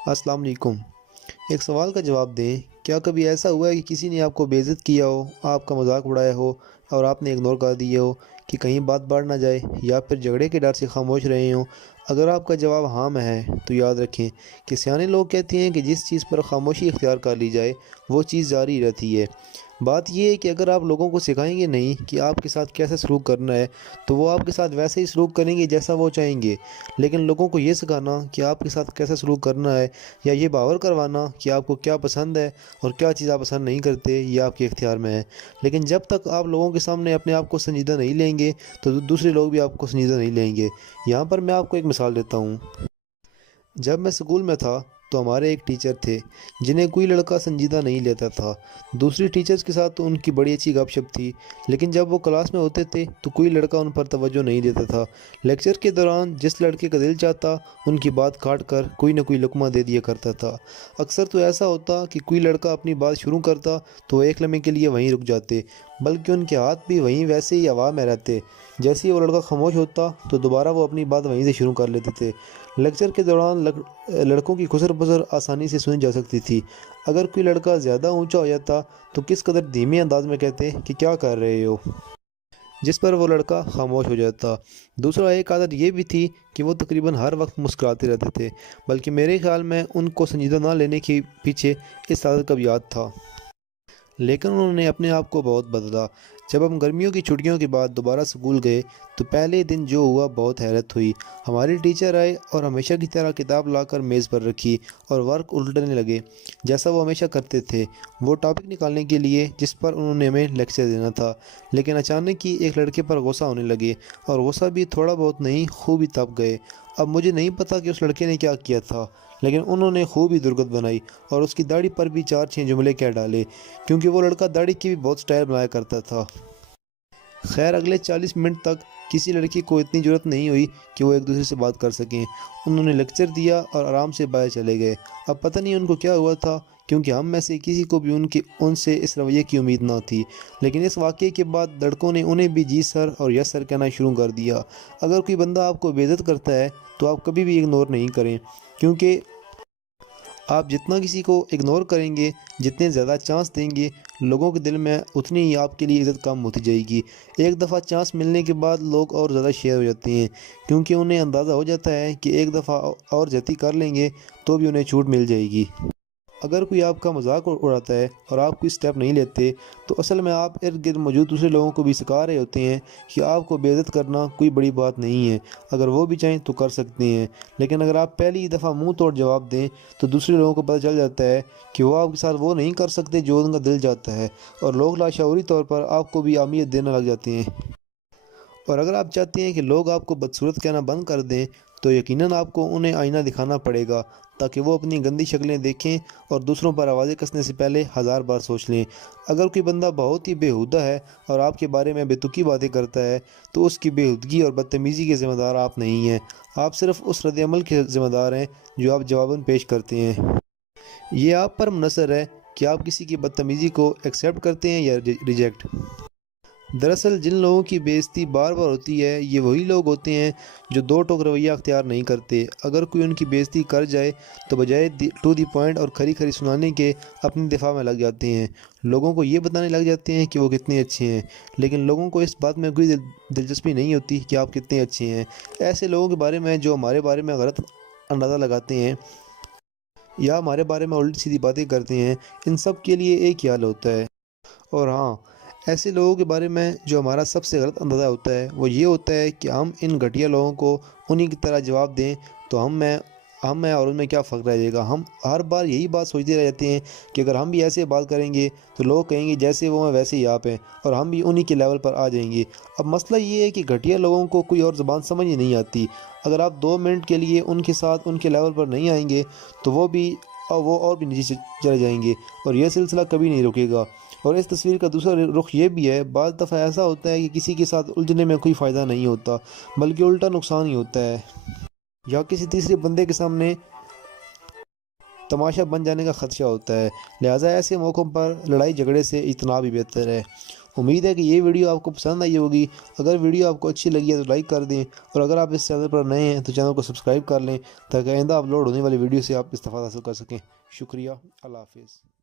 السلام علیکم۔ ایک سوال کا جواب دیں، کیا کبھی ایسا ہوا ہے کہ کسی نے آپ کو بے عزت کیا ہو، آپ کا مذاق اڑایا ہو اور آپ نے اگنور کر دیا ہو کہ کہیں بات بڑھ نہ جائے، یا پھر جھگڑے کے ڈر سے خاموش رہے ہوں؟ اگر آپ کا جواب ہاں میں ہے تو یاد رکھیں کہ سیانے لوگ کہتے ہیں کہ جس چیز پر خاموشی اختیار کر لی جائے وہ چیز جاری رہتی ہے۔ بات یہ ہے کہ اگر آپ لوگوں کو سکھائیں گے نہیں کہ آپ کے ساتھ کیسے سلوک کرنا ہے تو وہ آپ کے ساتھ ویسے ہی سلوک کریں گے جیسا وہ چاہیں گے۔ لیکن لوگوں کو یہ سکھانا کہ آپ کے ساتھ کیسے سلوک کرنا ہے، یا یہ باور کروانا کہ آپ کو کیا پسند ہے اور کیا چیز آپ پسند نہیں کرتے، یہ آپ کے اختیار میں ہے۔ لیکن جب تک آپ لوگوں کے سامنے اپنے آپ کو سنجیدہ نہیں لیں گے تو دوسرے لوگ بھی آپ کو سنجیدہ نہیں لیں گے۔ یہاں پر میں آپ کو ایک مثال دیتا ہوں۔ جب میں اسکول میں تھا تو ہمارے ایک ٹیچر تھے جنہیں کوئی لڑکا سنجیدہ نہیں لیتا تھا۔ دوسری ٹیچرز کے ساتھ تو ان کی بڑی اچھی گپ شپ تھی، لیکن جب وہ کلاس میں ہوتے تھے تو کوئی لڑکا ان پر توجہ نہیں دیتا تھا۔ لیکچر کے دوران جس لڑکے کا دل چاہتا ان کی بات کاٹ کر کوئی نہ کوئی لقمہ دے دیا کرتا تھا۔ اکثر تو ایسا ہوتا کہ کوئی لڑکا اپنی بات شروع کرتا تو وہ ایک لمحے کے لیے وہیں رک جاتے، بلکہ ان کے ہاتھ بھی وہیں ویسے ہی ہوا میں رہتے۔ جیسے ہی وہ لڑکا خاموش ہوتا تو دوبارہ وہ اپنی بات وہیں سے شروع کر لیتے تھے۔ لیکچر کے دوران لڑکوں کی خسر بسر آسانی سے سنی جا سکتی تھی۔ اگر کوئی لڑکا زیادہ اونچا ہو جاتا تو کس قدر دھیمے انداز میں کہتے کہ کیا کر رہے ہو، جس پر وہ لڑکا خاموش ہو جاتا۔ دوسرا ایک عادت یہ بھی تھی کہ وہ تقریباً ہر وقت مسکراتے رہتے تھے، بلکہ میرے خیال میں ان کو سنجیدہ نہ لینے کے پیچھے اس عادت کا بھی یاد تھا۔ لیکن انہوں نے اپنے آپ کو بہت بدلا۔ جب ہم گرمیوں کی چھٹیوں کے بعد دوبارہ اسکول گئے تو پہلے دن جو ہوا بہت حیرت ہوئی۔ ہمارے ٹیچر آئے اور ہمیشہ کی طرح کتاب لا کر میز پر رکھی اور ورک الٹنے لگے جیسا وہ ہمیشہ کرتے تھے، وہ ٹاپک نکالنے کے لیے جس پر انہوں نے ہمیں لیکچر دینا تھا۔ لیکن اچانک ہی ایک لڑکے پر غصہ ہونے لگے، اور غصہ بھی تھوڑا بہت نہیں، خوب ہی تپ گئے۔ اب مجھے نہیں پتا کہ اس لڑکے نے کیا کیا تھا، لیکن انہوں نے خوب ہی درگت بنائی اور اس کی داڑھی پر بھی 4-6 جملے کہہ ڈالے، کیونکہ وہ لڑکا داڑھی کی بھی بہت سٹائل بنایا کرتا تھا۔ خیر اگلے 40 منٹ تک کسی لڑکی کو اتنی جرأت نہیں ہوئی کہ وہ ایک دوسرے سے بات کر سکیں۔ انہوں نے لیکچر دیا اور آرام سے باہر چلے گئے۔ اب پتہ نہیں ان کو کیا ہوا تھا، کیونکہ ہم میں سے کسی کو بھی ان سے اس رویے کی امید نہ تھی۔ لیکن اس واقعے کے بعد لڑکوں نے انہیں بھی جی سر اور یس سر کہنا شروع کر دیا۔ اگر کوئی بندہ آپ کو بے عزت کرتا ہے تو آپ کبھی بھی اگنور نہیں کریں، کیونکہ آپ جتنا کسی کو اگنور کریں گے، جتنے زیادہ چانس دیں گے، لوگوں کے دل میں اتنی ہی آپ کے لیے عزت کم ہوتی جائے گی۔ ایک دفعہ چانس ملنے کے بعد لوگ اور زیادہ شیئر ہو جاتے ہیں، کیونکہ انہیں اندازہ ہو جاتا ہے کہ ایک دفعہ اور زیادتی کر لیں گے تو بھی انہیں چھوٹ مل جائے گی۔ اگر کوئی آپ کا مذاق اڑاتا ہے اور آپ کوئی سٹیپ نہیں لیتے تو اصل میں آپ ارد گرد موجود دوسرے لوگوں کو بھی سکھا رہے ہوتے ہیں کہ آپ کو بے عزت کرنا کوئی بڑی بات نہیں ہے، اگر وہ بھی چاہیں تو کر سکتے ہیں۔ لیکن اگر آپ پہلی دفعہ منہ توڑ جواب دیں تو دوسرے لوگوں کو پتہ چل جاتا ہے کہ وہ آپ کے ساتھ وہ نہیں کر سکتے جو ان کا دل چاہتا ہے، اور لوگ لاشعوری طور پر آپ کو بھی اہمیت دینا لگ جاتے ہیں۔ اور اگر آپ چاہتے ہیں کہ لوگ آپ کو بدصورت کہنا بند کر دیں تو یقیناً آپ کو انہیں آئینہ دکھانا پڑے گا، تاکہ وہ اپنی گندی شکلیں دیکھیں اور دوسروں پر آوازیں کسنے سے پہلے 1000 بار سوچ لیں۔ اگر کوئی بندہ بہت ہی بیہودہ ہے اور آپ کے بارے میں بے تکی باتیں کرتا ہے تو اس کی بیہودگی اور بدتمیزی کے ذمہ دار آپ نہیں ہیں، آپ صرف اس رد عمل کے ذمہ دار ہیں جو آپ جواباً پیش کرتے ہیں۔ یہ آپ پر منحصر ہے کہ آپ کسی کی بدتمیزی کو ایکسیپٹ کرتے ہیں یا ریجیکٹ۔ دراصل جن لوگوں کی بے عزتی بار بار ہوتی ہے یہ وہی لوگ ہوتے ہیں جو دو ٹوک رویہ اختیار نہیں کرتے۔ اگر کوئی ان کی بے عزتی کر جائے تو بجائے ٹو دی پوائنٹ اور کھری کھری سنانے کے اپنی دفاع میں لگ جاتے ہیں، لوگوں کو یہ بتانے لگ جاتے ہیں کہ وہ کتنے اچھے ہیں، لیکن لوگوں کو اس بات میں کوئی دلچسپی نہیں ہوتی کہ آپ کتنے اچھے ہیں۔ ایسے لوگوں کے بارے میں جو ہمارے بارے میں غلط اندازہ لگاتے ہیں یا ہمارے بارے میں الٹی سیدھی باتیں کرتے ہیں، ان سب کے لیے ایک ہی حل ہوتا ہے۔ اور ہاں، ایسے لوگوں کے بارے میں جو ہمارا سب سے غلط اندازہ ہوتا ہے وہ یہ ہوتا ہے کہ ہم ان گھٹیا لوگوں کو انہی کی طرح جواب دیں تو ہم میں اور ان میں کیا فرق رہ جائے گا۔ ہم ہر بار یہی بات سوچتے رہ جاتے ہیں کہ اگر ہم بھی ایسے بات کریں گے تو لوگ کہیں گے جیسے وہ ہیں ویسے ہی آپ ہیں، اور ہم بھی انہی کے لیول پر آ جائیں گے۔ اب مسئلہ یہ ہے کہ گھٹیا لوگوں کو کوئی اور زبان سمجھ ہی نہیں آتی۔ اگر آپ 2 منٹ کے لیے ان کے ساتھ ان کے لیول پر نہیں آئیں گے تو وہ اور بھی نیچے چلے جائیں گے، اور یہ سلسلہ کبھی نہیں رکے گا۔ اور اس تصویر کا دوسرا رخ یہ بھی ہے، بعض دفعہ ایسا ہوتا ہے کہ کسی کے ساتھ الجھنے میں کوئی فائدہ نہیں ہوتا بلکہ الٹا نقصان ہی ہوتا ہے، یا کسی تیسرے بندے کے سامنے تماشا بن جانے کا خدشہ ہوتا ہے۔ لہٰذا ایسے موقعوں پر لڑائی جھگڑے سے اجتناب ہی بہتر ہے۔ امید ہے کہ یہ ویڈیو آپ کو پسند آئی ہوگی۔ اگر ویڈیو آپ کو اچھی لگی ہے تو لائک کر دیں، اور اگر آپ اس چینل پر نئے ہیں تو چینل کو سبسکرائب کر لیں تاکہ آئندہ اپلوڈ ہونے والی ویڈیو سے آپ استفادہ حاصل کر سکیں۔ شکریہ، اللہ حافظ۔